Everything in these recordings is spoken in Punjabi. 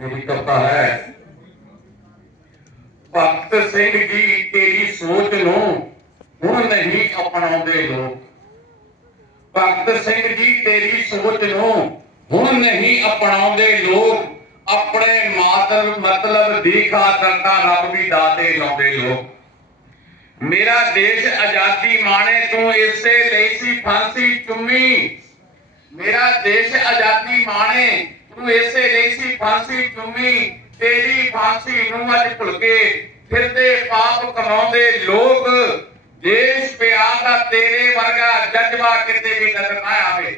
ਮੇਰੀ ਕਥਾ ਹੈ। ਭਗਤ ਸਿੰਘ ਜੀ, ਤੇਰੀ ਸੋਚ ਨੂੰ ਹੁਣ ਨਹੀਂ ਅਪਣਾਉਂਦੇ ਲੋਕ। ਭਗਤ ਸਿੰਘ ਜੀ, ਤੇਰੀ ਸੋਚ ਨੂੰ ਹੁਣ ਨਹੀਂ ਅਪਣਾਉਂਦੇ ਲੋਕ। ਆਪਣੇ ਮਾਤਰ ਮਤਲਬ ਦੀ ਖਾਤਰ ਤਾਂ ਰੱਬ ਵੀ ਦਾਤੇ ਲਾਉਂਦੇ ਲੋਕ। ਮੇਰਾ ਦੇਸ਼ ਆਜ਼ਾਦੀ ਮਾਣੇ, ਤੂੰ ਇਸੇ ਲਈ ਸੀ ਫਾਂਸੀ ਚੁੰਮੀ। ਮੇਰਾ ਦੇਸ਼ ਆਜ਼ਾਦੀ ਮਾਣੇ ਤੂੰ ਇਸੇ ਲਈ ਸੀ ਫਾਂਸੀ ਚੁੰਮੀ, ਤੇਰੀ ਫਾਂਸੀ ਨੂੰ ਅੱਜ ਭੁੱਲ ਕੇ ਫਿਰਦੇ ਪਾਪ ਕਮਾਉਂਦੇ ਲੋਕ। ਦੇਸ਼ ਪਿਆਰ ਦਾ ਤੇਰੇ ਵਰਗਾ ਜਜ਼ਬਾ ਕਿਤੇ ਵੀ ਨਜ਼ਰ ਨਾ ਆਵੇ।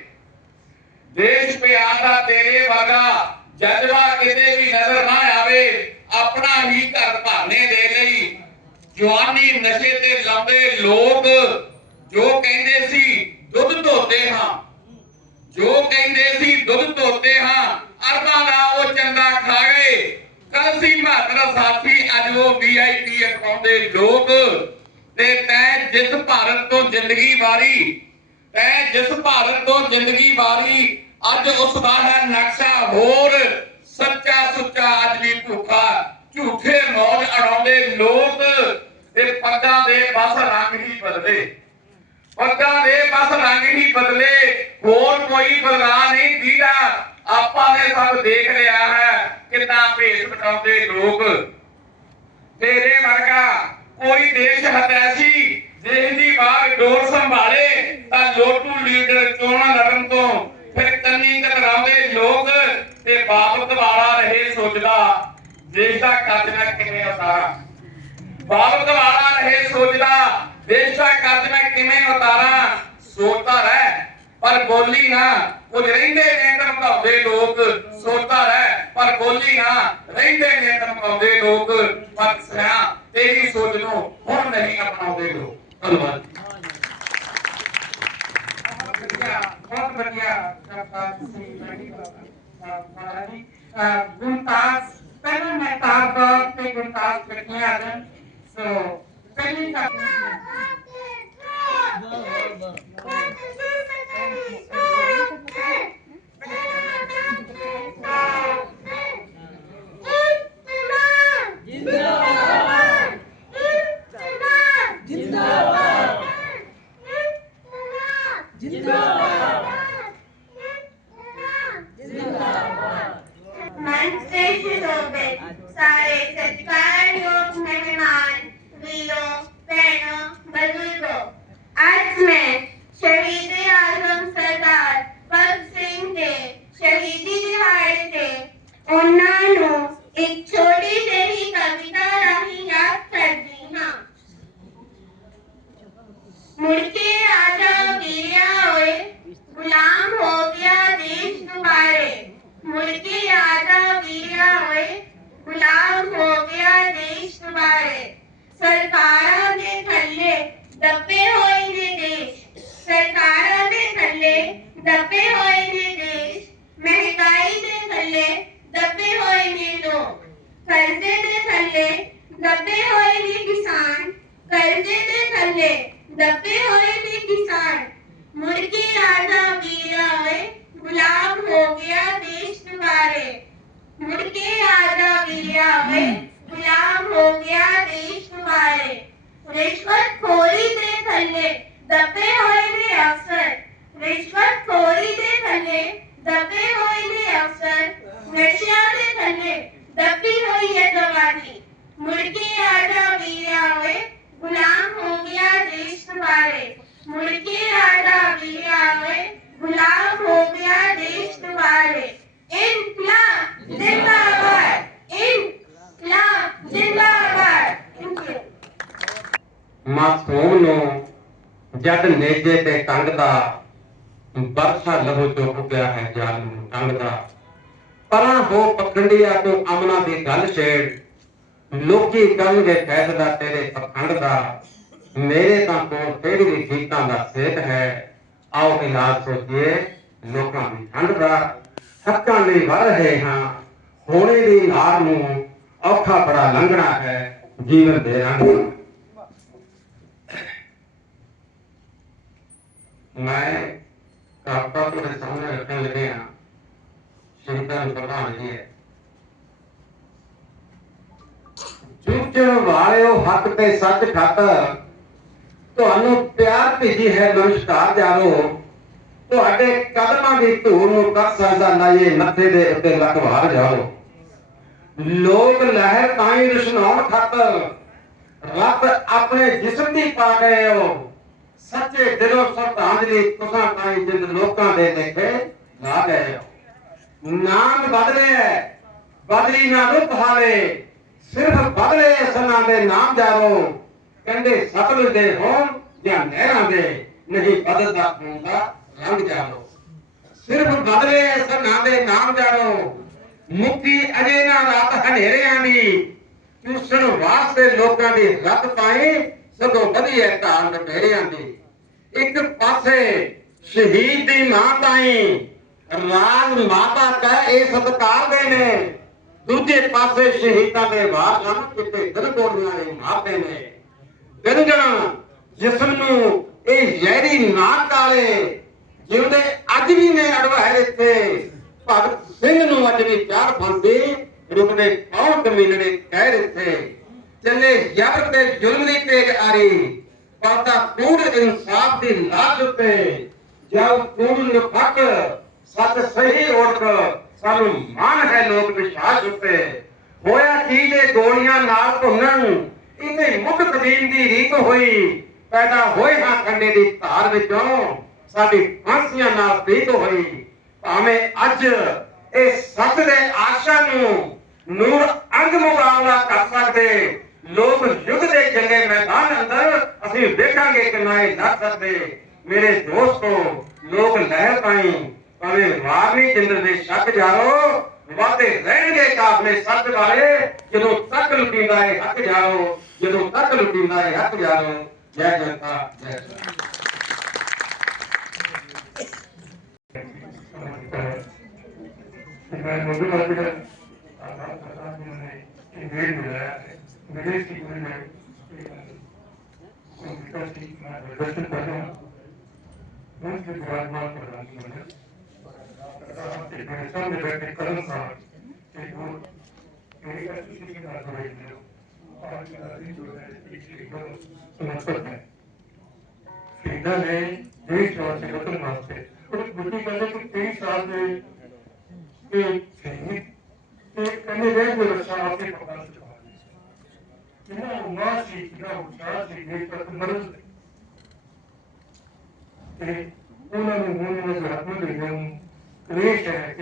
ਦੇਸ਼ ਪਿਆਰ ਦਾ ਤੇਰੇ ਵਰਗਾ ਜਜ਼ਬਾ ਕਿਤੇ ਵੀ ਨਜ਼ਰ ਨਾ ਆਵੇ, ਆਪਣਾ ਹੀ ਘਰ ਭਾਨੇ ਦੇ ਲਈ ਜਵਾਨੀ ਨਸ਼ੇ ਤੇ ਲਾਉਂਦੇ ਲੋਕ, ਜੋ ਕਹਿੰਦੇ ਸੀ ਦੁੱਧ ਧੋਤੇ ਹਾਂ। ਜੋ ਕਹਿੰਦੇ ਸੀ ਦੁੱਧ ਧੋਤੇ ਹਾਂ ਅਰਬਾਂ ਦਾ ਉਹ ਚੰਗਾ ਖਾ ਗਏ ਕੱਲ ਸਾਥੀ, ਅੱਜ ਉਹ ਵੀਆਈਪੀ ਅਖਾਉਂਦੇ ਲੋਕ ਤੇ ਤੈਂ ਜਿਸ ਭਾਰਤ ਤੋਂ ਜ਼ਿੰਦਗੀ ਵਾਰੀ ਤੈਂ ਜਿਸ ਭਾਰਤ ਤੋਂ ਜ਼ਿੰਦਗੀ ਵਾਰੀ, ਅੱਜ ਉਸ ਦਾ ਹੈ ਨਕਸ਼ਾ ਹੋਰ ਸੱਚਾ ਸੁੱਚਾ ਅੱਜ ਵੀ ਭੁੱਖਾ ਝੂਠੇ ਮੌਜ ਅੜਾਉਂਦੇ ਲੋਕ ਤੇ ਪੱਗਾਂ ਦੇ ਬਸ ਰੰਗ ਹੀ ਬਦਲੇ। ਪੱਗਾਂ ਦੇ ਬਸ ਰੰਗ ਹੀ ਬਦਲੇ, ਹੋਰ ਕੋਈ ਬਦਲਾ ਨਹੀਂ ਦੀਦਾ ਆਪਾਂ ਨੇ ਸਭ ਦੇਖ ਲਿਆ ਹੈ ਕਿੰਨਾ ਭੇਸ ਬਟਾਉਂਦੇ ਲੋਕ। ਤੇਰੇ ਵਰਗਾ ਕੋਈ ਦੇਸ਼ ਹਤੈਸ਼ੀ ਦੇਸ਼ ਦੀ ਬਾਗ ਡੋਰ ਸੰਭਾਲੇ, ਤਾਂ ਲੋਟੂ ਲੀਡਰ ਚੋਣ ਲੜਨ ਤੋਂ ਫਿਰ ਕੰਨੀ ਕਤਰਾਉਂਦੇ ਲੋਕ ਤੇ ਬਾਪ ਦਵਾਲਾ ਰਹੇ ਸੋਚਦਾ, ਦੇਸ਼ ਦਾ ਕੱਜ ਮੈਂ ਕਿਵੇਂ ਉਤਾਰਾਂ? ਬਾਪ ਦਵਾਲਾ ਰਹੇ ਸੋਚਦਾ, ਦੇਸ਼ ਦਾ ਕੱਜ ਮੈਂ ਕਿਵੇਂ ਉਤਾਰਾਂ? ਸੋਚਦਾ ਰਹਿ। ਪਰ ਬੋਲੀ ਨਾ, ਕੁਝ ਰਹਿੰਦੇ ਨੇ ਧਮਕਾਉਂਦੇ ਲੋਕ, ਸੋਚਦਾ ਰਹਿ, ਪਰ ਬੋਲੀ ਨਾ, ਰਹਿੰਦੇ ਨੇ ਧਮਕਾਉਂਦੇ ਲੋਕ, ਪਰ ਸਿਆ ਤੇਰੀ ਸੋਚ ਨੂੰ ਹੁਣ ਨਹੀਂ ਅਪਣਾਉਂਦੇ ਲੋਕ। ਧੰਨਵਾਦ। ਬਹੁਤ ਵਧੀਆ ਸਰਕਾਰ ਸੀ ਬੜੀ ਬਾਬਾ ਜੀ। ਗੁਣਤਾਸ ਪਹਿਲਾਂ ਮੈਂ ਤਾਬ ਤੇ ਗੁਣਤਾਸ ਬੈਠੀਆਂ ਹਨ ਸੋ ਪਹਿਲੀ ਤਾਂ Jinnah! Jinnah! ਥੱਲੇ ਦੱਬੇ ਹੋਏ ਨੇ ਕਿਸਾਨ ਮੁੜ ਕੇ ਰਾਜਾ ਵੀਰਾ ਓਏ ਗੁਲਾਮ ਹੋ ਗਿਆ ਦੇਸ਼ ਦੁਬਾਰੇ ਮੁੜ ਕੇ ਰਾਜਾ ਵੀਰਾ ਓਏ ਗੁਲਾਮ ਹੋ ਗਿਆ ਦੇਸ਼ ਦੁਬਾਰੇ ਰਿਸ਼ਵਤ ਖੋਰੀ ਦੇ ਥੱਲੇ ਦੱਬੇ ਹੋਏ ਨੇ ਅਫਸਰ ਰਿਸ਼ਵਤ ਖੋਰੀ ਦੇ ਥੱਲੇ ਦੱਬੇ ਹੋਏ ਨੇ ਅਫਸਰ ਨਸ਼ਿਆਂ ਦੇ ਥੱਲੇ ਦੱਬੀ ਹੋਈ ਹੈ ਜਵਾਨੀ ਮੁੜ ਕੇ ਆਜਾ ਵੀਰਿਆ ਓਏ ਗੁਲਾਮ ਹੋ ਗਿਆ ਦੇਸ਼ ਦੁਬਾਰੇ ਮੁੜ ਕੇ ਆਜਾ ਵੀਰਿਆ ਓਏ ਗੁਲਾਮ ਹੋ ਗਿਆ ਦੇਸ਼ ਮਾਸੂਮ ਨੂੰ ਜਦ ਨੇਜੇ ਤੇ ਟੰਗਦਾ ਬਰਸਾ ਲਹੂ ਚੁੱਕ ਗਿਆ ਹੈ ਜਾਲ ਨੂੰ ਟੰਗਦਾ ਪਰਾਂ ਹੋ ਪਖੰਡੀਆ ਤੋਂ ਅਮਨਾ ਦੀ ਗੱਲ ਛੇੜ ਲੋਕੀ ਕਰਨਗੇ ਫੈਸਲਾ ਤੇਰੇ ਪਖੰਡ ਦਾ, ਮੇਰੇ ਤਾਂ ਕੋਲ ਤੇਰੀ ਵੀ ਗੀਤਾਂ ਦਾ ਸੇਤ ਹੈ? ਆਓ ਇਲਾਜ ਸੋਚੀਏ, ਲੋਕਾਂ ਦੀ ਠੰਡ ਦਾ। ਹੱਕਾਂ ਲਈ ਵਰ ਰਹੇ ਹਾਂ, ਹੋਣੇ ਦੀ ਨਾਰ ਨੂੰ ਔਖਾ ਬੜਾ ਲੰਘਣਾ ਹੈ, ਜੀਵਨ ਦੇ ਰੰਗ ਮੈਂ ਕਾਪਾ ਤੁਹਾਡੇ ਸਾਹਮਣੇ ਰੱਖਣ ਲੱਗੇ ਹਾਂ। ਸ਼ਹੀਦਾਂ ਨੂੰ ਪ੍ਰਧਾਨ ਜੀ। ਹੈ ਪੁੱਛਣ ਵਾਲਿਓ ਹੱਕ ਤੇ ਸੱਚ ਖਾਤਰ ਤੁਹਾਨੂੰ ਪਿਆਰ ਭੇਜੀ ਹੈ ਨਮਸਕਾਰ ਜਾਰੋ ਤੁਹਾਡੇ ਕਦਮਾਂ ਦੀ ਧੂੜ ਨੂੰ ਕਰ ਸਕਦਾ ਨਾ ਇਹ ਮੱਥੇ ਦੇ ਉੱਤੇ ਲੱਕ ਵਾਰ ਜਾਓ। ਲੋਕ ਲਹਿਰ ਤਾਂ ਹੀ ਰੁਸ਼ਨਾਉਣ ਖਾਤਰ ਰੱਬ ਆਪਣੇ ਜਿਸਮ ਦੀ ਪਾ ਗਏ ਹੋ। ਸੱਚੇ ਦਿਲੋਂ ਸ਼ਰਧਾਂਜਲੀ ਤੁਸਾਂ ਤਾਂ ਹੀ ਜਿੰਦ ਲੋਕਾਂ ਦੇ ਦੇਖੇ ਲਾ ਗਏ ਨਾਮ ਬਦਲਿਆ ਬਦਲੀ ਨਾ ਰੁੱਤ ਹਾਲੇ ਸਿਰਫ ਬਦਲੇ ਸਨਾਂ ਦੇ ਨਾਮ ਜਾਰੋ ਕਹਿੰਦੇ ਸਤਲੁਜ ਦੇ ਹੋਣ ਜਾਂ ਨਹਿਰਾਂ ਦੇ ਨਹੀਂ ਬਦਲਦਾ ਹੁੰਦਾ ਰੰਗ ਜਾਰੋ। ਸਿਰਫ ਬਦਲੇ ਸਨਾਂ ਦੇ ਨਾਮ ਜਾਰੋ ਮੁਕਤੀ ਅਜੇ ਨਾ ਰਾਤ ਹਨੇਰਿਆਂ ਦੀ, ਚੂਸਣ ਵਾਸਤੇ ਲੋਕਾਂ ਦੀ ਰੱਤ ਪਾਏ ਸਗੋਂ ਵਧੀਆ ਧਾਰ ਡਟੇਰਿਆਂ ਦੀ। ਇੱਕ ਪਾਸੇ ਸ਼ਹੀਦ ਦੀ ਮਾਂ ਤਾਈ ਰਾਜ ਮਾਤਾ ਕਹ ਇਹ ਸਤਕਾਰ ਦੇ ਨੇ ਦੂਜੇ ਪਾਸੇ ਸ਼ਹੀਦਾਂ ਦੇ ਵਾਰ ਹਨ ਕਿਤੇ ਦਿਲ ਗੋਲੀਆਂ ਦੇ ਮਾਪੇ ਨੇ। ਗੰਜਣਾ ਜਿਸਮ ਨੂੰ ਇਹ ਜ਼ਹਿਰੀ ਨਾ ਕਾਲੇ ਜਿਉਂਦੇ ਅੱਜ ਵੀ ਨੇ ਅੜਵਾਏ ਇੱਥੇ। ਭਗਤ ਸਿੰਘ ਨੂੰ ਅੱਜ ਵੀ ਪਿਆਰ ਫਾਂਦੀ ਰੁਕਦੇ ਕੌਣ ਕਮੀਨੜੇ ਕਹਿ ਦਿੱਤੇ ਚੱਲੇ ਜ਼ਬਰ ਤੇ ਜ਼ੁਲਮ ਦੀ ਤੇਗ ਆਰੀ। ਪਾਤਾ ਕੂੜ ਇਨਸਾਫ ਦੀ ਲਾਜ ਉੱਤੇ। ਜਦ ਕੂੜ ਨਿਫਕ ਸੱਚ ਸਹੀ ਓਟ ਸਾਨੂੰ ਮਾਨ ਹੈ ਲੋਕ ਵਿਸ਼ਵਾਸ ਉੱਤੇ। ਹੋਇਆ ਕੀ ਦੇ ਗੋਲੀਆਂ ਨਾਲ ਭੁੰਨਣ ਇਤੇ ਮੁੱਢ ਕਦੀਮ ਦੀ ਰੀਤ ਹੋਈ, ਪੈਦਾ ਹੋਏ ਹਾਂ ਖੰਡੇ ਦੀ ਧਾਰ ਵਿੱਚੋਂ। ਸਾਡੀ ਫਾਂਸੀਆਂ ਨਾਲ ਪ੍ਰੀਤ ਹੋਈ। ਭਾਵੇਂ ਅੱਜ ਇਹ ਸੱਚ ਦੇ ਆਸ਼ਾ ਨੂੰ ਨੂਰ ਅੰਗ ਮੁਕਾਬਲਾ ਕਰ ਸਕਦੇ। ਲੋਕ ਯੁੱਧ ਦੇ ਜੰਗੇ ਮੈਦਾਨ ਅੰਦਰ ਅਸੀਂ ਵੇਖਾਂਗੇ ਕਿ ਨਾ ਇਹ ਲੜ ਸਕਦੇ। ਮੇਰੇ ਦੋਸਤੋ, ਲੋਕ ਲਹਿਰ ਪਾਈ ਭਾਵੇਂ ਮਾਰਨੀ ਜਿੰਦਰ ਦੇ ਸ਼ੱਕ ਜਾਣੋ ਵਾਦੇ ਰਹਿਣਗੇ ਕਾਫਲੇ ਸੱਤ ਵਾਲੇ, ਜਦੋਂ ਤੱਕ ਲੁੱਟੀਂਦਾ ਹੈ ਹੱਕ ਜਾਣੋ, ਜਦੋਂ ਤੱਕ ਲੁੱਟੀਂਦਾ ਹੈ ਹੱਕ ਜਾਣੋ, ਜੈ ਜਨਤਾ, ਜੈ ਮੈਂ ਮੁੱਢ ਮਾਰ ਕੇ ਇਹ ਵੇਰ ਮਿਲਿਆ ਮੇਰੇ ਸੀ ਮੈਂ ਕੰਪਿਊਟਰ ਸੀ ਮੈਂ ਦਰਸ਼ਨ ਕਰ ਰਿਹਾ ਹਾਂ ਮੈਂ ਕਿ ਬਾਅਦ ਮਾਰ ਪ੍ਰਦਾਨ ਕਰਨਾ मंडल मेरे सामने बैठे करण साहब के वो मेरी किसी की बात हो रही है और जो है एकदम समर्पित है सीधा ने देश वासी वतन वास्ते कुछ बुद्धि कहते कि तेईस साल में ਕਿ ਸੈਨਿਕ ਤੇ ਕਹਿੰਦੇ ਰਹੇ ਜੋ ਰੱਖਿਆ ਆਪੇ ਪਕੜ ਚੁੱਕਾ ਇਹਨਾਂ ਉਮਾ ਸੀ ਜਿਹੜਾ ਉਚਾਰ ਸੀ ਇਹ ਤੱਕ ਮਰਦ ਤੇ ਉਹਨਾਂ ਨੂੰ ਹੁਣ ਉਹਨਾਂ ਦੇ ਹੱਥ ਦੇ रेट है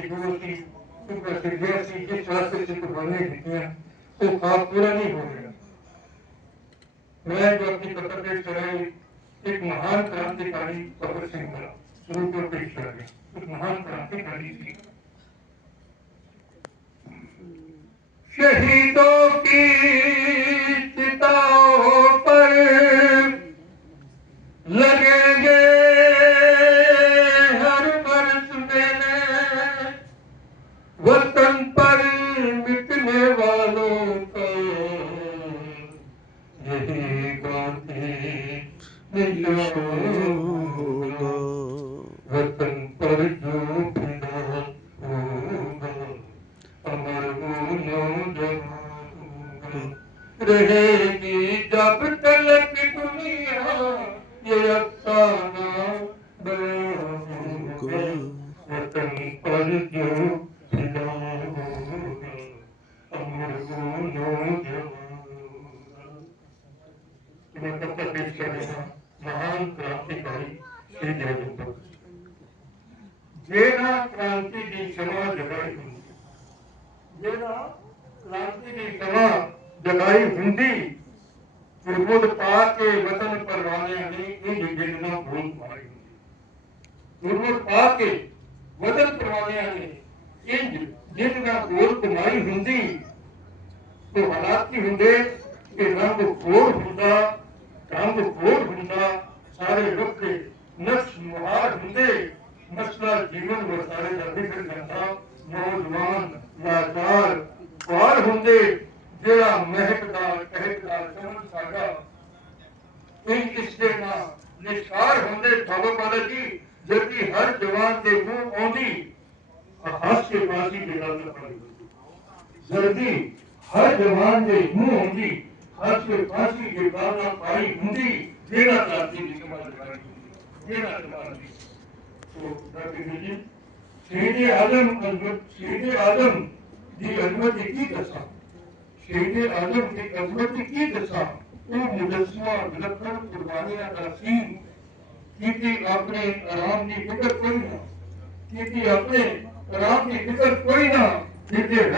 तो पूरा नहीं हो रहा। मैं जो अपनी पत्र पेश कराई एक महान क्रांतिकारी भगत सिंह का शुरू को पेश कर गया एक महान क्रांतिकारी सिंह शहीदों की चिता मैं तब तक पेश करेगा महान क्रांतिकारी श्री जयदेव जेना क्रांति की क्षमा जगाई हुई ਜਿਹੜਾ ਕ੍ਰਾਂਤੀ ਦੀ ਸਭਾ ਜਗਾਈ ਹੁੰਦੀ ਗੁਰਮੁਖ ਪਾ ਕੇ ਵਤਨ ਪਰਵਾਨਿਆਂ ਨੇ ਇਹ ਜਿੰਦਨਾ ਭੂਲ ਮਾਰੀ ਗੁਰਮੁਖ ਪਾ ਕੇ ਵਤਨ ਪਰਵਾਨਿਆਂ ਨੇ ਇੰਜ ਜਿੰਦਨਾ ਭੂਲ ਕਮਾਈ ਹੁੰਦੀ ਤੇ ਹਾਲਾਤ ਕੀ ਹੁੰਦੇ ਕਿ ਰੰਗ ਫੋੜ ਹੁੰਦਾ ਰੰਗ ਫੋੜ ਹੁੰਦਾ ਸਾਰੇ ਰੁੱਖੇ ਨਕਸ਼ ਮੁਹਾਰ ਹੁੰਦੇ ਮਸਲਾ ਜੀਵਨ ਵਸਾਰੇ ਦਾ ਫਿਕਰ ਜਾਂਦਾ ਨੌਜਵਾਨ ਲਾਚਾਰ ਬਾਹਰ ਹੁੰਦੇ ਜਿਹੜਾ ਮਹਿਕਦਾ ਕਹਿਕਦਾ ਚਮਨ ਸਾਡਾ ਇਹ ਇਸ ਦੇ ਨਾਲ ਨਿਸ਼ਾਰ ਹੁੰਦੇ ਬਾਬਾ ਬਾਲਾ ਜੀ ਜਦਕਿ ਹਰ ਜਵਾਨ ਦੇ ਮੂੰਹ ਆਉਂਦੀ ਹੱਸ ਕੇ ਬਾਜੀ ਦੇ ਗੱਲ ਪੜੀ ਜਲਦੀ ਹਰ ਜਵਾਨ ਦੇ ਮੂੰਹ ਆਉਂਦੀ ਫਾਂਸੀ ਫਾਂਸੀ ਦੀ ਭਾਵਨਾ ਪਾਈ ਹੁੰਦੀ ਜਿਹੜਾ ਕ੍ਰਾਂਤੀ ਦੀ ਸਮਾਜ ਲਗਾਈ ਹੁੰਦੀ ਜਿਹੜਾ ਕ੍ਰਾਂਤੀ ਸੋ ਡਾਕਟਰ ਜੀ ਸ਼ਹੀਦ ਆਜ਼ਮ ਅਜ਼ਮਤ ਸ਼ਹੀਦ ਆਜ਼ਮ ਦੀ ਅਜ਼ਮਤ ਕੀ ਦੱਸਾਂ ਸ਼ਹੀਦ ਆਜ਼ਮ ਦੀ ਅਜ਼ਮਤ ਕੀ ਦੱਸਾਂ ਉਹ ਮੁਜੱਸਮਾ ਵਿਲੱਖਣ ਕੁਰਬਾਨੀਆਂ ਦਾ ਸੀ ਕੀਤੀ ਆਪਣੇ ਆਰਾਮ ਦੀ ਫਿਕਰ ਕੋਈ ਨਾ ਕੀਤੀ ਆਪਣੇ ਆਰਾਮ ਦੀ ਫਿਕਰ ਕੋਈ ਨਾ ਜਿੱਤੇ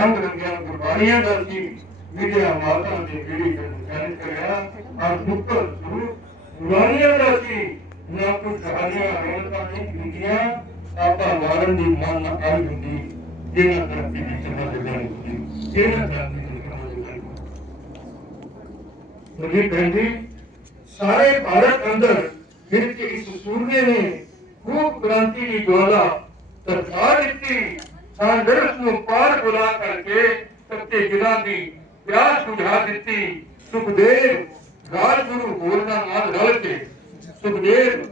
ਰੰਗ ਮਾਤਾ ਦੇ ਜਿਹੜੀ ਜਨਮ ਕਰਿਆ ਆ ਦੁੱਖਰ ਸੁਰੂ ਕੁਰਬਾਨੀਆਂ ਦਾ ਸੀ। ਨਾ ਕੋਈ ਕਹਾਣੀਆਂ ਰੌਣਕਾਂ ਨਹੀਂ ਹੁੰਦੀਆਂ। ਆਪਾਂ ਵਾਰਨ ਦੀ ਮਨ ਆਈ ਹੁੰਦੀ, ਜਿਹਨਾਂ ਧਰਤੀ ਦੀ ਸਮਝ ਨਹੀਂ ਹੁੰਦੀ, ਜਿਹਨਾਂ ਧਰਤੀ ਦੀ ਸਮਝ ਨਹੀਂ ਹੁੰਦੀ। ਕਹਿੰਦੀ ਸਾਰੇ ਭਾਰਤ ਅੰਦਰ ਫਿਰ ਕੇ ਇਸ ਸੂਰਜ ਨੇ ਖੂਬ ਕ੍ਰਾਂਤੀ ਦੀ ਜਵਾਲਾ ਤਰਖਾ ਦਿੱਤੀ। ਸੰਘਰਸ਼ ਨੂੰ ਪਾਰ ਬੁਲਾ ਕਰਕੇ ਸੱਤੇ ਜਿਨ੍ਹਾਂ ਦੀ ਪਿਆਸ ਬੁਝਾ ਦਿੱਤੀ, ਸੁਖਦੇਵ ਰਾਜਗੁਰੂ ਹੋਰਨਾਂ ਨਾਲ ਰਲ ਕੇ, ਸੁਖਦੇਵ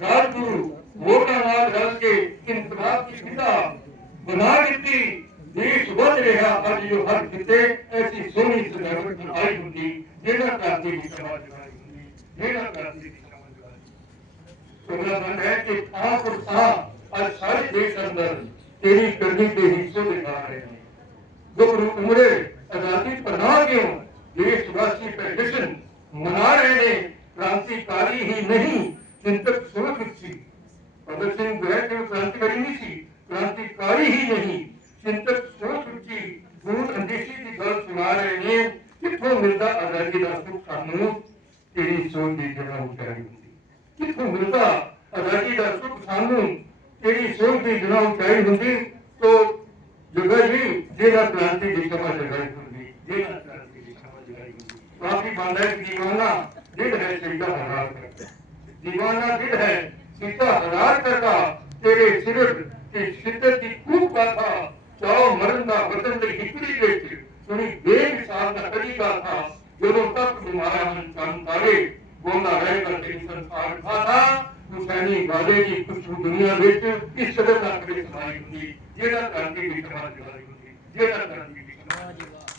ਰਾਜਗੁਰੂ ਹੋਰਨਾਂ ਨਾਲ ਰਲ ਕੇ ਇਨਕਲਾਬ ਦੀ ਵਿਧਾ ਬਣਾ ਦਿੱਤੀ, ਦੇਸ਼ ਵਧ ਰਿਹਾ, ਅੱਜ ਜੋ ਹਰ ਕਿਤੇ ਐਸੀ ਸੋਹਣੀ ਸਜਾਵਟ ਬਣਾਈ ਹੁੰਦੀ ਜਿਹੜਾ ਕ੍ਰਾਂਤੀ ਦੀ ਸਮਾਜ ਜਗਾਈ ਹੁੰਦੀ ਜਿਹੜਾ ਕ੍ਰਾਂਤੀ ਦੀ ਸਮਾਜ ਜਗਾਈ ਅਗਲਾ ਬੰਦ ਹੈ ਕਿ ਥਾਂ ਪਰ ਥਾਂ ਅੱਜ ਸਾਰੇ ਦੇਸ਼ ਅੰਦਰ ਤੇਰੀ ਕਰਨੀ ਦੇ ਹਿੱਸੇ ਦਿਖਾ ਰਹੇ ਨੇ। ਗੁਰੂ ਉਮਰੇ ਆਜ਼ਾਦੀ ਪਨਾ ਕਿਉਂ ਦੇਸ਼ ਵਾਸੀ ਮਨਾ ਰਹੇ ਨੇ, ਕ੍ਰਾਂਤੀਕਾਰੀ ਹੀ ਨਹੀਂ, ਚਿੰਤਕ ਸੋਚ ਸੀ। ਭਗਤ ਸਿੰਘ ਗ੍ਰਹਿ ਕੇ ਕ੍ਰਾਂਤੀਕਾਰੀ ਨਹੀਂ ਸੀ, ਕ੍ਰਾਂਤੀਕਾਰੀ ਹੀ ਨਹੀਂ, ਚਿੰਤਕ ਸੋਚ ਉੱਚੀ ਦੂਰ ਅੰਦੇਸ਼ੀ ਦੀ ਗੱਲ ਸੁਣਾ ਰਹੇ ਨੇ, ਕਿੱਥੋਂ ਮਿਲਦਾ ਆਜ਼ਾਦੀ ਦਾ ਸੁੱਖ ਸਾਨੂੰ? ਤੇਰੀ ਸੋਚ ਦੀ ਜਗ੍ਹਾ ਉਚਾਰੀ ਹੁੰਦੀ। ਕਿੱਥੋਂ ਮਿਲਦਾ ਆਜ਼ਾਦੀ ਦਾ ਸੁੱਖ ਸਾਨੂੰ? ਤੇਰੀ ਸੋਚ ਦੀ ਜਗ੍ਹਾ ਉਚਾਰੀ ਹੁੰਦੀ। ਤੋ ਜਗ੍ਹਾ ਜੀ, ਜਿਹੜਾ ਕ੍ਰਾਂਤੀ ਦੀ ਸਮਝ ਲਗਾਈ ਕਾਫੀ ਬੰਦ ਹੈ ਦੀਵਾਨਾ ਦਿਲ ਹੈ ਸਿੱਧਾ ਹਜ਼ਾਰ ਕਰਦਾ ਦੀਵਾਨਾ ਦਿਲ ਹੈ ਸਿੱਧਾ ਹਜ਼ਾਰ ਕਰਦਾ ਤੇਰੇ ਸਿਰਫ ਤੇ ਸ਼ਿੱਦਤ ਦੀ ਖੂਬ ਗਾਥਾ, ਚਾਹੋ ਮਰਨ ਦਾ ਵਤਨ ਦੀ ਹਿੱਕੜੀ ਵਿੱਚ, ਸੁਣੀ ਬੇਮਿਸਾਲ ਦਾ ਕਰੀ ਗਾਥਾ, ਜਦੋਂ ਤੱਕ ਬਿਮਾਰਾ ਮਨ ਕੰਮ ਕਰੇ ਗੋਨਾ ਰਹਿ ਕਰ ਤੇ ਸੰਸਾਰ ਖਾਤਾ। ਹੁਸੈਨੀ ਵਾਦੇ ਦੀ ਖੁਸ਼ਬੂ ਦੁਨੀਆ ਵਿੱਚ ਇਸ ਤਰ੍ਹਾਂ ਦਾ ਕਰੇ ਸਮਾਈ ਹੁੰਦੀ, ਜਿਹੜਾ ਕਰਦੀ ਦੀ ਕਮਾਲ ਜੁਗਾਈ ਹੁੰਦੀ, ਜਿਹੜਾ ਕਰਦੀ ਦੀ ਕਮਾਲ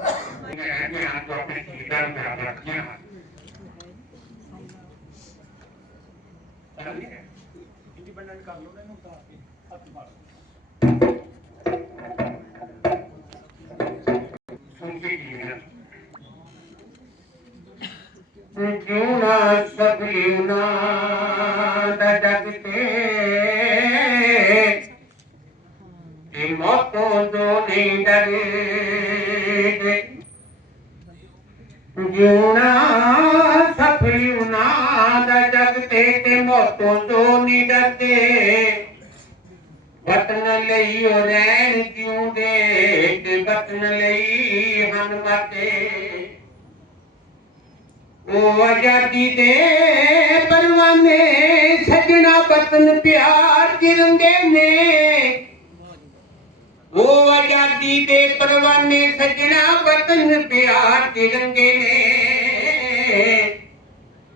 ਤੇ ਜਿੱਥੇ ਵੀ ਸੰਸਥਾ ਦਾ ਮੌਜੂਦਾ ਜਿੱਥੇ ਵੀ ਮੈਂ ਆਪਣੇ ਆਪ ਤੋਂ ਆਪਣੇ ਕੀਰਤਨ ਨੂੰ ਯਾਦ ਰੱਖਿਆ ਇੰਡੀਪੈਂਡੈਂਟ ਕਰ ਲਓ ਨਾ ਇਹਨੂੰ ਉਤਾਰ ਕੇ ਹੱਥ ਮਾਰ ਸੁਣਦੇ ਕੀ ਹੈ ਜੂਨਾ ਸਭਿਉਨਾ ਦਾ ਜਗਤੇ ਇਹ ਮੋਤੋਂ ਦੋ ਨਹੀਂ ਡਰੇ ਜੂਨਾ ਸਭਿਉਨਾ ਦਾ ਜਗਤੇ ਤੇ ਮੋਤੋਂ ਦੋ ਨਹੀਂ ਡਰਦੇ। ਵਤਨ ਲਈ ਉਹ ਰਹਿਣ ਜਿਉਂਦੇ ਤੇ ਵਤਨ ਲਈ ਹਨ ਮਰਦੇ ਉਹ ਆਜ਼ਾਦੀ ਦੇ ਪਰਵਾਨੇ, ਸਜਣਾ ਵਤਨ ਪਿਆਰ ਜਿਰੰਗੇ ਨੇ। ਉਹ ਆਜ਼ਾਦੀ ਦੇ ਪਰਵਾਨੇ ਸਜਣਾ ਵਤਨ ਪਿਆਰ ਜਿਰੰਗੇ ਨੇ।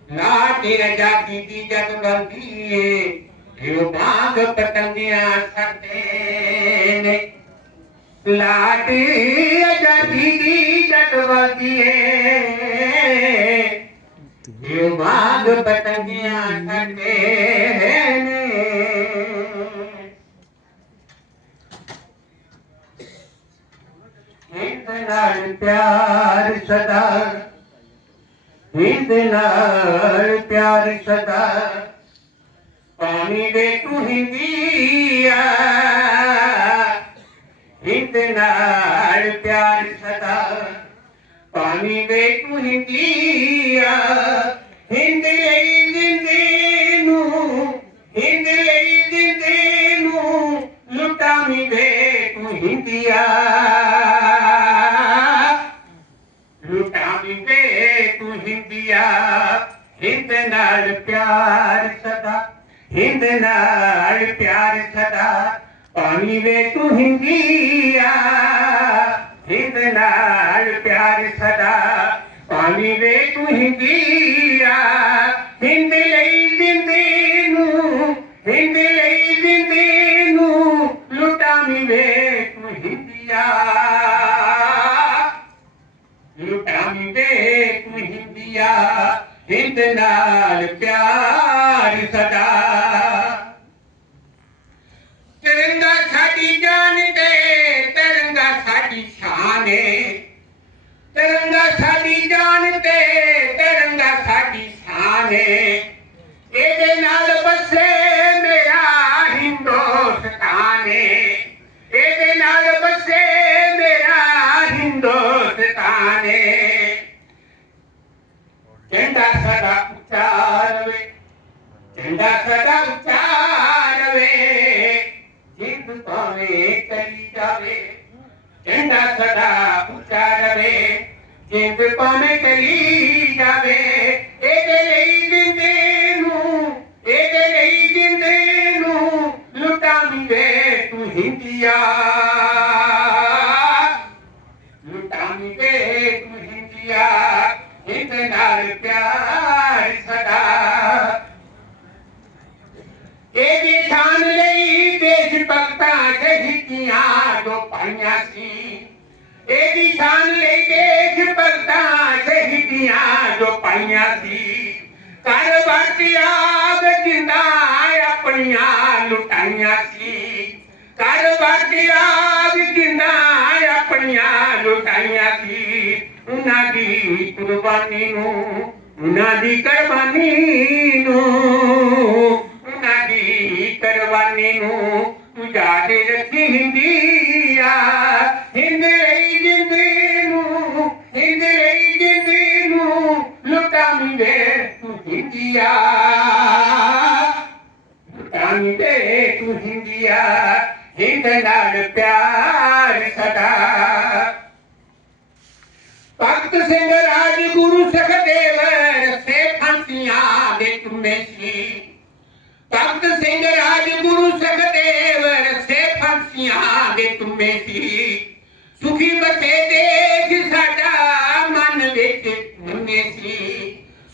ਲਾਟੀ ਆਜ਼ਾਦੀ ਦੀ ਜਗ ਬੰਦੀ ਏ ਇਹ ਬਾਗ ਪਤੰਗਿਆਂ ਸਰਦੇ ਨੇ। ਲਾਟੀ ਆਜ਼ਾਦੀ ਦੀ ਜਗ ਬੰਦੀ ਏ ਇਹ ਬਾਗ ਪਤੰਗਿਆਂ ਸਰਦੇ ਨੇ। ਹਿੰਦ ਨਾਲ ਪਿਆਰ ਸਦਾ। ਹਿੰਦ ਨਾਲ ਪਿਆਰ ਸਦਾ। ਪਾਣੀ ਦੇ ਤੂੰ ਹਿੰਦੀਆ। ਹਿੰਦ ਨਾਲ ਪਿਆਰ ਸਦਾ। ਪਾਣੀ ਦੇ ਤੂੰ ਹਿੰਦੀਆ। ਹਿੰਦ ਲਈ ਜ਼ਿੰਦੇ ਨੂੰ, ਹਿੰਦ ਲਈ ਜ਼ਿੰਦੇ ਨੂੰ ਲੁਟਾਵੀਂ ਵੇ ਤੂੰ ਹਿੰਦੀਆ। ਲੁਟਾਵੀਂ ਹਿੰਦ ਨਾਲ ਪਿਆਰ ਸਦਾ, ਹਿੰਦ ਨਾਲ ਪਿਆਰ ਸਦਾ। ਪਾਣੀ ਵੇ ਤੂੰ ਹਿੰਦੀਆ, ਹਿੰਦ ਨਾਲ ਪਿਆਰ ਸਦਾ। ਪਾਣੀ ਵੇ ਤੂੰ ਹਿੰਦੀਆ, ਹਿੰਦ ਲਈ ਜ਼ਿੰਦੇ ਨੂੰ, ਹਿੰਦ ਲਈ ਜ਼ਿੰਦੇ ਨੂੰ। ਲੁਟਾਵੀਂ ਵੇ ਤੂੰ ਹਿੰਦੀਆ। ਲੁਟਾਵੀਂ ਵੇ ਤੂੰ ਹਿੰਦੀਆ ਹਿੰਦ ਨਾਲ ਪਿਆਰ ਸਦਾ। ਤਿਰੰਗਾ ਸਾਡੀ ਜਾਨ ਤੇ, ਤਿਰੰਗਾ ਸਾਡੀ ਸ਼ਾਨ ਏ। ਤਿਰੰਗਾ ਸਾਡੀ ਜਾਨ ਤੇ, ਤਿਰੰਗਾ ਸਾਡੀ ਸ਼ਾਨ ਏ। ਕਹਿੰਦਾ ਸਦਾ ਉਚਾਰਵੇ ਕਹਿੰਦਾ ਸਦਾ ਉਚਾਰਵੇ ਜਿੰਦ ਭਾਵੇਂ ਚਲੀ ਜਾਵੇ ਕਹਿੰਦਾ ਸਦਾ ਉਚਾਰਵੇ ਜਿੰਦ ਭਾਵੇਂ ਚਲੀ ਜਾਵੇ ਇਹਦੇ ਲਈ ਜਿੰਦੇ ਨੂੰ ਇਹਦੇ ਲਈ ਜਿੰਦੇ ਨੂੰ ਲੁਟਾਵੀਂ ਵੇ ਤੂੰ ਹਿੰਦੀਆ ਲੁਟਾਵੀਂ ਵੇ ਤੂੰ ਹਿੰਦੀਆ ਹਿੰਦ ਨਾਲ ਪਿਆਰ ਸਦਾ ਇਹਦੀ ਸ਼ਾਨ ਲਈ ਦੇਸ਼ ਭਗਤਾਂ ਸ਼ਹੀਦੀਆਂ ਜੋ ਪਾਈਆਂ ਸੀ। ਇਹਦੀ ਸ਼ਾਨ ਲਈ ਦੇਸ਼ ਭਗਤਾਂ ਸ਼ਹੀਦੀਆਂ ਜੋ ਪਾਈਆਂ ਸੀ। ਕਰ ਵਰਤਿਆਗ ਜਿੰਦਾ ਆਪਣੀਆਂ ਲੁਟਾਈਆਂ ਸੀ। ਕਰ ਵਰਤਿਆਗ ਜਿੰਦਾ ਆਪਣੀਆਂ ਲੁਟਾਈਆਂ ਸੀ। ਉਹਨਾਂ ਦੀ ਕੁਰਬਾਨੀ ਨੂੰ, ਉਹਨਾਂ ਦੀ ਕੁਰਬਾਨੀ ਨੂੰ, ਉਹਨਾਂ ਦੀ ਕੁਰਬਾਨੀ ਨੂੰ ਯਾਦ ਰੱਖੀ ਹਿੰਦੀਆ ਹਿੰਦ ਲਈ ਜਿੰਦੇ ਨੂੰ ਹਿੰਦ ਲਈ ਜਿੰਦੇ ਨੂੰ ਲੁਟਾਵੀਂ ਤੂੰ ਹਿੰਦੀਆ। ਲੁਟਾਵੀਂ ਤੂੰ ਹਿੰਦੀਆ। ਹਿੰਦ ਨਾਲ ਪਿਆਰ ਸਦਾ। ਭਗਤ ਸਿੰਘ ਰਾਜਗੁਰੂ ਸਖਦੇਵ ਰਸੇ ਫਾਂਸੀਆਂ ਦੇ ਤੁਮੇ ਸੀ। ਭਗਤ ਸਿੰਘ ਰਾਜਗੁਰੂ ਸਖਦੇਵ ਰਸੇ ਫਾਂਸੀਆਂ ਦੇ ਤੁਮੇ ਸੀ। ਸੁਖੀ ਬਸੇ ਦੇਖ ਸਾਡਾ ਮਨ ਵਿੱਚ ਮੰਨੇ ਸੀ।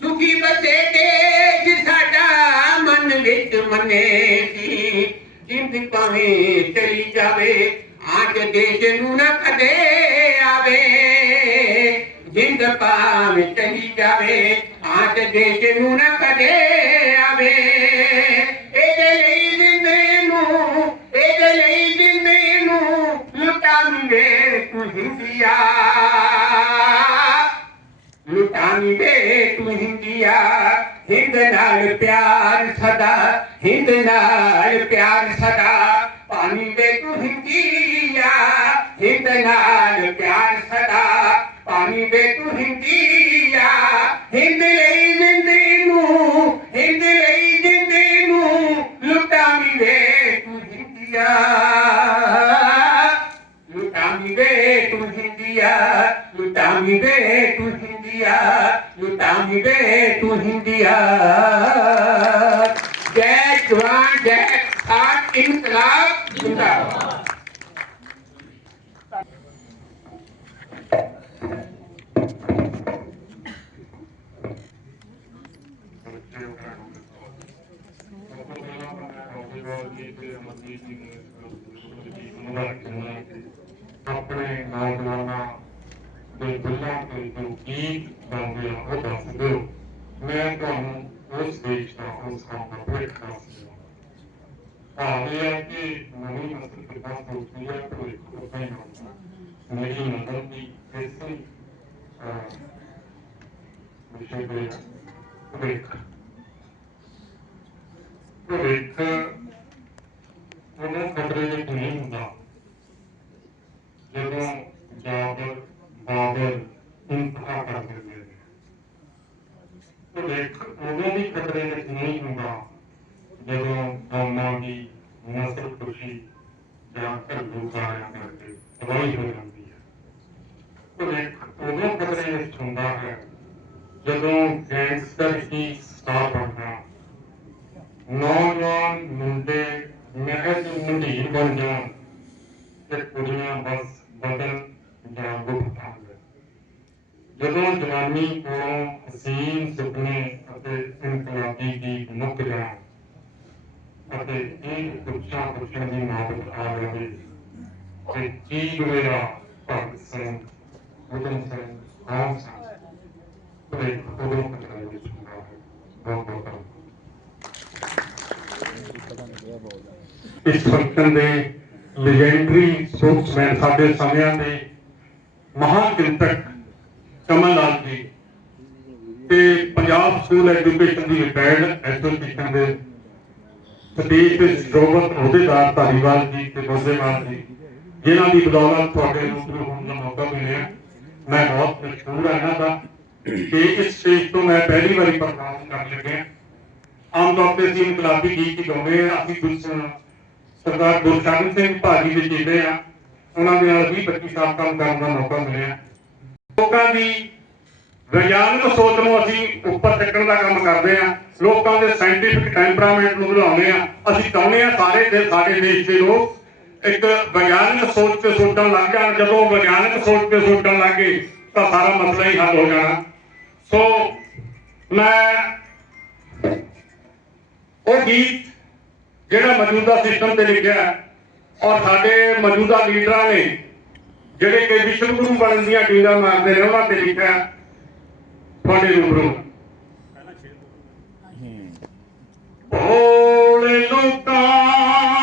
ਸੁਖੀ ਬਸੇ ਦੇਖ ਸਾਡਾ ਮਨ ਵਿੱਚ ਮੰਨੇ ਸੀ। ਜਿੰਦ ਭਾਵੇਂ ਚਲੀ ਜਾਵੇ ਆਜ ਦੇਸ਼ ਨੂੰ ਨਾ ਕਦੇ ਆਵੇ। ਜਿੰਦ ਭਾਵੇਂ ਚਲੀ ਜਾਵੇ ਆਜ ਦੇਸ਼ ਨੂੰ ਨਾ ਕਦੇ ਆਵੇ। ਇਹਦੇ ਲਈ ਜਿੰਦੇ ਨੂੰ ਇਹਦੇ ਲਈ ਜਿੰਦੇ ਨੂੰ ਲੁਟਾਵੀਂ ਤੂੰ ਹਿੰਦੀਆ ਲੁਟਾਵੀਂ ਤੂੰ ਹਿੰਦੀਆ ਹਿੰਦ ਨਾਲ ਪਿਆਰ ਸਦਾ, ਹਿੰਦ ਨਾਲ ਪਿਆਰ ਸਦਾ, ਪਾਣੀ ਵੇ ਤੂੰ ਹਿੰਦੀਆ ਹਿੰਦ ਨਾਲ ਪਿਆਰ ਸਦਾ, ਪਾਣੀ ਦੇ ਤੂੰ ਹਿੰਦੀਆ ਹਿੰਦ ਲਈ ਜਿੰਦੇ ਹਿੰਦੀਆ ਲੁਟਾਵੀਂ ਵੇ ਤੂੰ ਹਿੰਦੀਆ ਲੁਟਾਵੀਂ ਵੇ ਤੂੰ ਹਿੰਦੀਆ ਲੁਟਾਵੀਂ ਵੇ ਤੂੰ ਹਿੰਦੀਆ ਜੈ ਜਵਾਨ ਜੈ ਕਿਸਾਨ ਇਨਕਲਾਬ ਜਿੰਦਾਬਾਦ ਆਪਣੇ ਨੌਜਵਾਨਾਂ ਦੇ ਦਿਲਾਂ ਤੇ ਜੋ ਗੀਤ ਗਾਉਂਦੇ ਆ ਉਹ ਦੱਸ ਦਿਓ ਮੈਂ ਤੁਹਾਨੂੰ ਉਸ ਦੇਸ਼ ਦਾ ਉਸ ਕੰਮ ਦਾ ਭਵਿੱਖ ਦੱਸ ਦਿਓ ਹੈ ਕਿ ਨਵੀਂ ਨਸਲ ਕਿੱਦਾਂ ਸੋਚਦੀ ਹੈ ਭਵਿੱਖ ਉਦਾਂ ਹੀ ਹੁੰਦਾ ਮੇਰੀ ਨਜ਼ਰ ਦੀ ਇਸੇ ਵਿਸ਼ੇ ਦੇ ਭਵਿੱਖ ਭਵਿੱਖ ਉਹਨੂੰ ਖਤਰੇ ਵਿੱਚ ਨਹੀਂ ਹੁੰਦਾ। ਜਦੋਂ ਜਾਬਰ ਬਾਬਰ ਇੰਤਹਾ ਕਰ ਦਿੰਦੇ ਨੇ ਭਵਿੱਖ ਉਦੋਂ ਵੀ ਖਤਰੇ ਵਿੱਚ ਨਹੀਂ ਹੁੰਦਾ ਜਦੋਂ ਕੌਮਾਂ ਦੀ ਨਸਲ ਖੁਸ਼ੀ ਜਾਂ ਘਰੇਲੂ ਕਾਰਿਆਂ ਕਰਕੇ ਤਬਾਹੀ ਹੋ ਜਾਂਦੀ ਹੈ। ਭਵਿੱਖ ਉਦੋਂ ਖਤਰੇ ਵਿੱਚ ਹੁੰਦਾ ਹੈ ਜਦੋਂ ਗੈਂਗਸਟਰ ਹੀ ਸਟਾਰ ਬਣਨਾ பாருங்க ਸਾਡੇ ਸਮਿਆਂ ਦੇ ਮਹਾਨ ਚਿੰਤਕ ਕਮਲ ਲਾਲ ਜੀ ਤੇ ਪੰਜਾਬ ਸਕੂਲ ਐਜੂਕੇਸ਼ਨ ਦੀ ਰਿਟਾਇਰਡ ਐਸੋਸੀਏਸ਼ਨ ਦੇ ਸਤੀਸ਼ ਤੇ ਸਰੋਵਤ ਅਹੁਦੇਦਾਰ ਧਾਰੀਵਾਲ ਜੀ ਤੇ ਗੋਦੇਵਾਲ ਜੀ, ਜਿਨ੍ਹਾਂ ਦੀ ਬਦੌਲਤ ਤੁਹਾਡੇ ਰੂਬਰੂ ਹੋਣ ਦਾ ਮੌਕਾ ਮਿਲਿਆ। ਮੈਂ ਬਹੁਤ ਮਸ਼ਹੂਰ ਹਾਂ ਇਹਨਾਂ ਦਾ ਕਿ ਇਸ ਸਟੇਜ ਤੋਂ ਮੈਂ ਪਹਿਲੀ ਵਾਰੀ ਪਰਫਾਰਮ ਕਰਨ ਲੱਗਿਆ। ਆਮ ਤੌਰ ਤੇ ਅਸੀਂ ਇਨਕਲਾਬੀ ਗੀਤ ਹੀ ਗਾਉਂਦੇ ਆ ਅਸੀਂ ਗੁਰ ਸਰਦਾਰ ਗੁਰਸ਼ਰਨ ਸਿੰਘ ਭਾਜੀ ਦੇ ਚੇਲੇ ਆ ਉਹਨਾਂ ਦੇ ਨਾਲ 20 25 ਸਾਲ ਕੰਮ ਕਰਨ ਦਾ ਮੌਕਾ ਮਿਲਿਆ। ਲੋਕਾਂ ਦੀ ਵਿਗਿਆਨਕ ਸੋਚ ਨੂੰ ਅਸੀਂ ਉੱਪਰ ਚੱਕਣ ਦਾ ਕੰਮ ਕਰਦੇ ਆ ਲੋਕਾਂ ਦੇ ਸਾਇੰਟੀਫਿਕ ਟੈਂਪਰਾਮੈਂਟ ਨੂੰ ਵਧਾਉਂਦੇ ਆ ਅਸੀਂ ਚਾਹੁੰਦੇ ਆ ਸਾਰੇ ਦੇ ਸਾਡੇ ਦੇਸ਼ ਦੇ ਲੋਕ ਇੱਕ ਵਿਗਿਆਨਕ ਸੋਚ ਤੇ ਸੋਚਣ ਲੱਗ ਜਾਣ। ਜਦੋਂ ਵਿਗਿਆਨਕ ਸੋਚ ਤੇ ਸੋਚਣ ਲੱਗੇ ਤਾਂ ਸਾਰਾ ਮਸਲਾ ਹੀ ਹੱਲ ਹੋ ਜਾਣਾ। ਸੋ ਮੈਂ ਉਹ ਗੀਤ ਜਿਹੜਾ ਮੌਜੂਦਾ ਸਿਸਟਮ ਤੇ ਲਿਖਿਆ ਔਰ ਸਾਡੇ ਮੌਜੂਦਾ ਲੀਡਰਾਂ ਨੇ ਜਿਹੜੇ ਕਿ ਵਿਸ਼ਵ ਗੁਰੂ ਬਣਨ ਦੀਆਂ ਟੀਂਗਾਂ ਮਾਰਦੇ ਨੇ ਉਹਨਾਂ ਤੇ ਲਿਖਿਆ ਤੁਹਾਡੇ ਰੂਬਰੂ। ਭੋਲੇ ਲੋਕਾਂ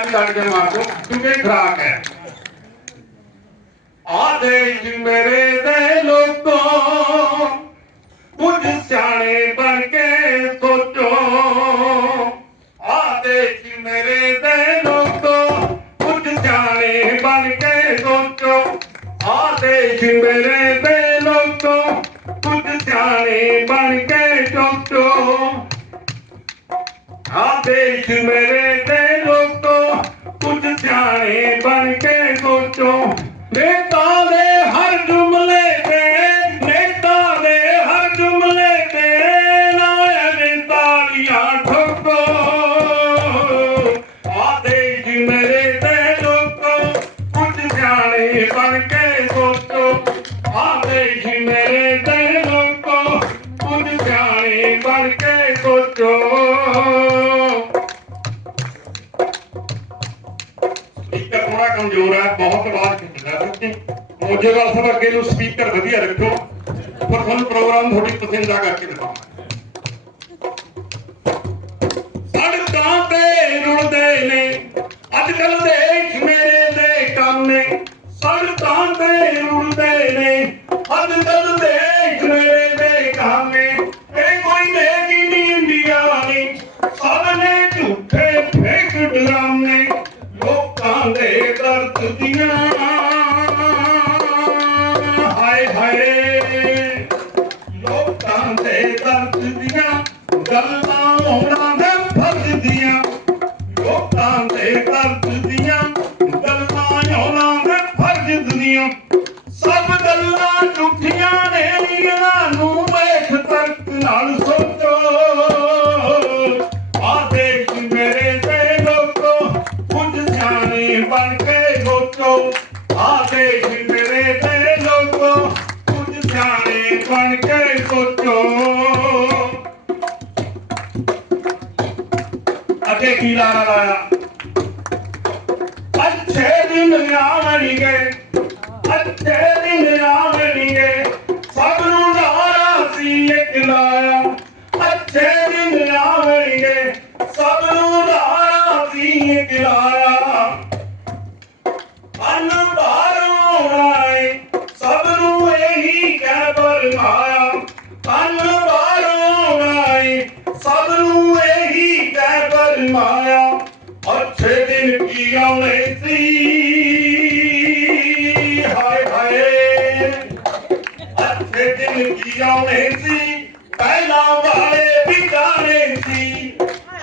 ਚੰਗਾ ਲੱਗੇ ਤਾਂ ਮਾਰ ਦਿਓ ਕਿਉਂਕਿ ਖਰਾਕ ਹੈ। ਮੋਜੇਵਾਲ ਸਾਹਿਬ ਅੱਗੇ ਨੂੰ ਸਪੀਕਰ ਵਧੀਆ ਰੱਖੋ ਪਰ ਤੁਹਾਨੂੰ ਪ੍ਰੋਗਰਾਮ ਥੋੜੀ ਪਸੰਦ ਆ ਕਰਕੇ ਦਿਖਾਵਾਂ ਸੀ ਅੱਛੇ ਦਿਨ ਆਵਣਗੇ, ਸਭ ਨੂੰ ਨਾਰਾ ਸੀ ਇੱਕ ਲਾਇਆ ਅੰਨ ਆਏ, ਸਭ ਨੂੰ ਇਹੀ ਕਹਿ ਬਰਮਾਇਆ ਅੰਨ ਬਾਰੋਂ ਆਏ, ਸਭ ਨੂੰ ਇਹੀ ਕਹਿ ਬਰਮਾਇਆ ਅੱਛੇ ਦਿਨ ਕੀ ਆਉਣੇ ਸੀ? ਹਾਏ ਹਾਏ। ਅੱਛੇ ਦਿਨ ਕੀ ਆਉਣੇ ਵਾਲੇ ਵੀ ਜਾਣੇ ਸੀ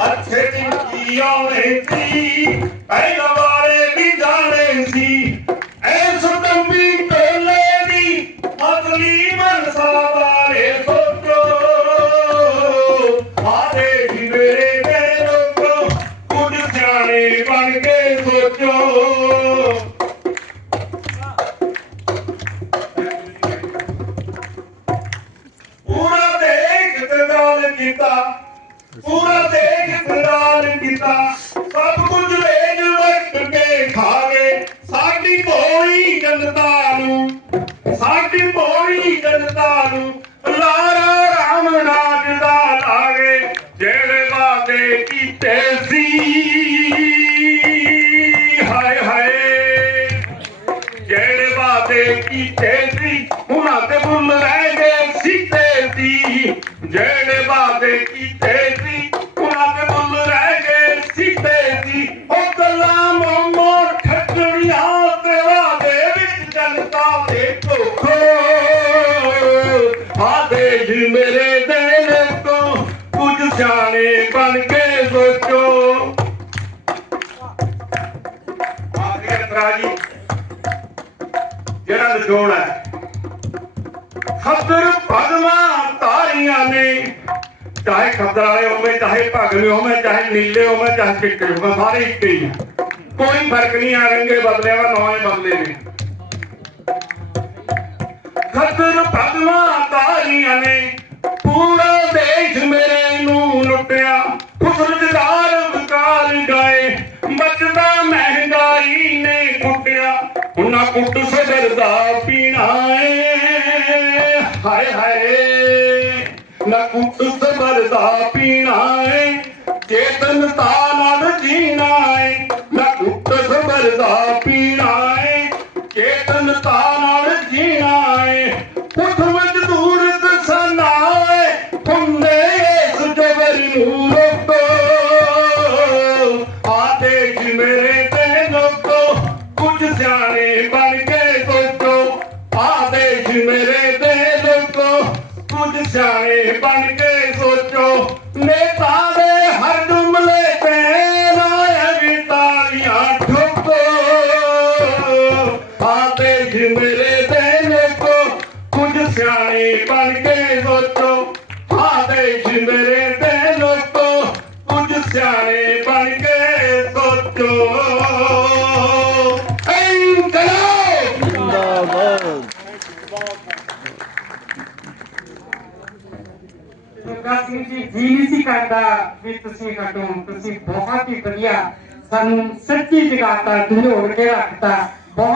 ਅੱਛੇ ਦਿਨ ਕੀ ਆਉਣੇ ਸੀ ਪਹਿਲਾਂ ਕੀਤਾ, ਪੂਰਾ ਦੇਖ ਤਦਾਲ ਕੀਤਾ। ਸਭ ਕੁਝ ਵੇਚ ਵਰਤ ਕੇ ਖਾ ਗਏ। ਸਾਡੀ ਭੋਲੀ ਜਨਤਾ ਨੂੰ, ਸਾਡੀ ਭੋਲੀ ਜਨਤਾ ਨੂੰ ਜਿਹੜੇ ਕੀਤੇ ਸੀ? ਉਹਨਾਂ ਤੇ ਬੁੱਲ ਰਹਿ ਗਏ ਸਿੱਧੇ ਸੀ। ਉਹ ਗੱਲਾਂ ਮੋਮੋ ਠੱਗੜੀਆਂ ਤੇ ਵਾਦੇ ਵਿੱਚ ਜਨਤਾ ਦੇ ਧੋਖੋ ਆਦੇ ਜੀ ਮੇਰੇ ਦਿਲ ਤੋਂ ਕੁਝ ਸਿਆਣੇ ਬਣ ਕੇ ਸੋਚੋ। ਆਖਰੀ ਅੰਤਰਾ ਜਿਹੜਾ ਨਿਚੋੜ ਹੈ ਖੱਦਰ ਭਗਵਾ ਤਾਰੀਆਂ ਨੇ ਚਾਹੇ ਖੱਦਰ ਵਾਲੇ ਹੋਵੇ, ਚਾਹੇ ਭਗਵੇਂ ਹੋਵੇ, ਚਾਹੇ ਨੀਲੇ ਹੋਵੇ, ਚਾਹੇ ਚਿੱਟੇ ਹੋਵੇ, ਸਾਰੇ ਇੱਕ ਹੀ ਆ। ਕੋਈ ਫ਼ਰਕ ਨਹੀਂ ਆ, ਰੰਗੇ ਬਦਲੇ ਵਾ ਨਵੇਂ ਬਦਲੇ ਨੇ। ਖੱਦਰ ਭਗਵਾ ਤਾਰੀਆਂ ਨੇ, ਪੂਰਾ ਦੇਸ਼ ਮੇਰੇ ਨੂੰ ਲੁੱਟਿਆ। ਖੁਸਰਦਾਰ ਵਿਕਾਰ ਗਏ ਬਚਦਾ ਮਹਿੰਗਾਈ ਨੇ ਕੁੱਟਿਆ। ਉਹਨਾਂ ਕੁੱਟ ਸਦਰ ਦਾ ਪੀਣਾ ਏ। ਹਾਏ ਹਾਏ। न कुट भरदा पीना आहे चेतन त न जी न कुटस भरदा पीण चेतन त जीना जी ਤੁਸੀਂ ਤੁਸੀਂ ਬਹੁਤ ਹੀ ਵਧੀਆ ਸਾਨੂੰ ਸੱਚੀ ਜਗਾਤਾ ਢੋਲ ਕੇ ਰੱਖਤਾ ਬਹੁਤ